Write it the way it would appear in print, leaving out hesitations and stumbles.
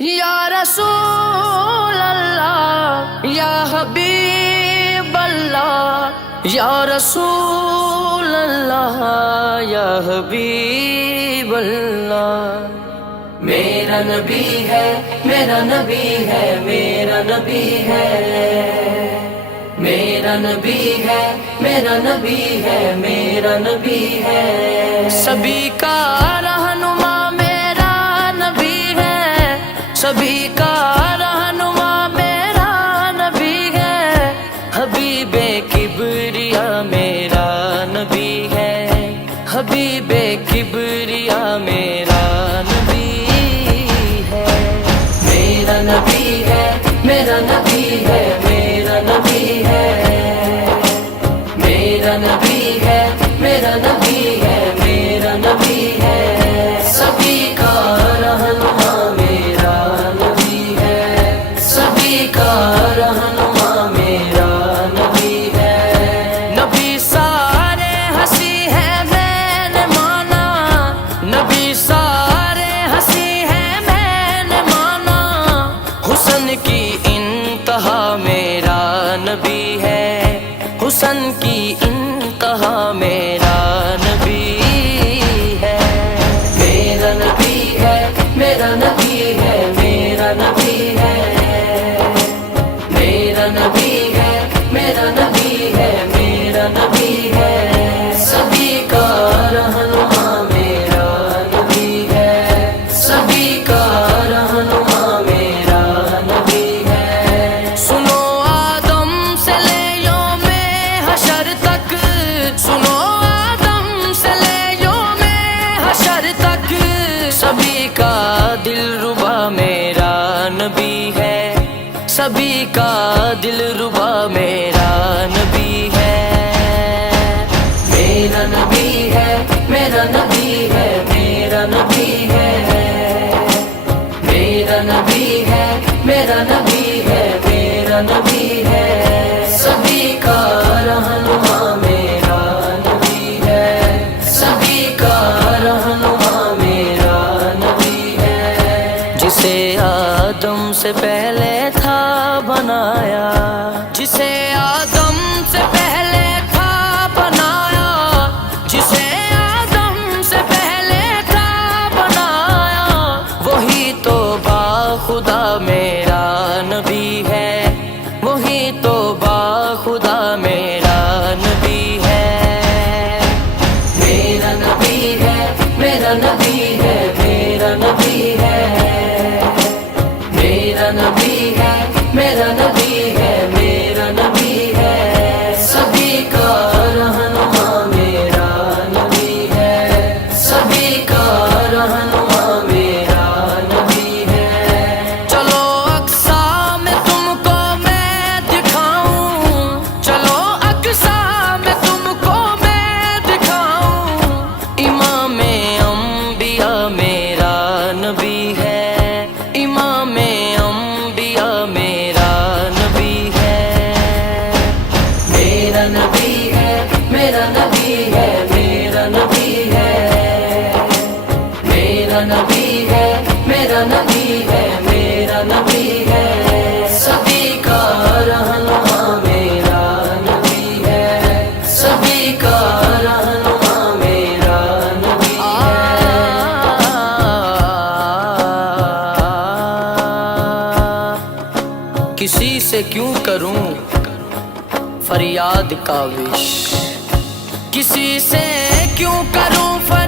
یا رسول اللہ یا حبیب اللہ یا رسول اللہ یا حبیب اللہ۔ میرا نبی ہے میرا نبی ہے میرا نبی ہے، میرا نبی ہے میرا نبی ہے میرا نبی ہے، سبھی کا رہنما میرا نبی ہے، سبھی کا رہنما میرا نبی ہے، حبیب کبریا میرا نبی ہے، حبیب کبریا میرا نبی ہے، میرا نبی ہے میرا نبی ہے میرا نبی ہے، میرا نبی ہے میرا نبی ہے میرا نبی ہے، سبھی کا رہنما میرا نبی ہے، سبھی کا رہنما میرا نبی ہے، نبی سارے ہنسی ہے میں نے مانا، نبی سارے ہنسی ہے میں نے مانا، حسن کی انتہا میرا نبی ہے، حسن کی انتہا میرا نبی ہے، میرا نبی ہے میرا نبی ہے میرا نبی ہے، میرا نبی ہے میرا نبی ہے میرا نبی ہے، سبھی کا رہنما میرا نبی ہے، سبھی کا رہنما میرا نبی ہے، سنو آدم سے لے یوم حشر تک، سنو آدم سے لے یوم حشر تک، سبھی کا دل ربا میرا نبی ہے، سبھی کا دل ربا میرا نبی ہے، میرا نبی ہے میرا نبی ہے میرا نبی ہے، میرا نبی ہے میرا نبی ہے میرا نبی ہے، سبھی کا رہنما میرا نبی ہے، سبھی کا رہنما میرا نبی ہے، جسے آدم سے پہلے تھا بنایا، جسے آدم سے پہلے تھا بنایا، جسے آدم سے پہلے تھا بنایا، وہی تو با خدا میرا نبی ہے، وہی تو با خدا میرا نبی ہے، میرا نبی ہے میرا نبی ہے میرا نبی ہے، میرا نبی ہے میرا نبی ہے میرا نبی ہے، سبھی کا رہنما میرا نبی ہے، سبھی کا رہنما میرا نبی ہے، چلو اقصی میں تم کو میں دکھاؤں، چلو اقصی میں تم کو میں دکھاؤں، امام انبیاء میرا نبی ہے، امام انبیاء میرا نبی ہے، میرا نبی ہے میرا نبی ہے میرا نبی ہے، میرا نبی ہے میرا نبی ہے میرا نبی ہے، سبھی کا رہنما میرا نبی ہے، سبھی کا رہنما میرا نبی ہے، کسی سے کیوں کروں فریاد کاوش، کسی سے کیوں کروں فریاد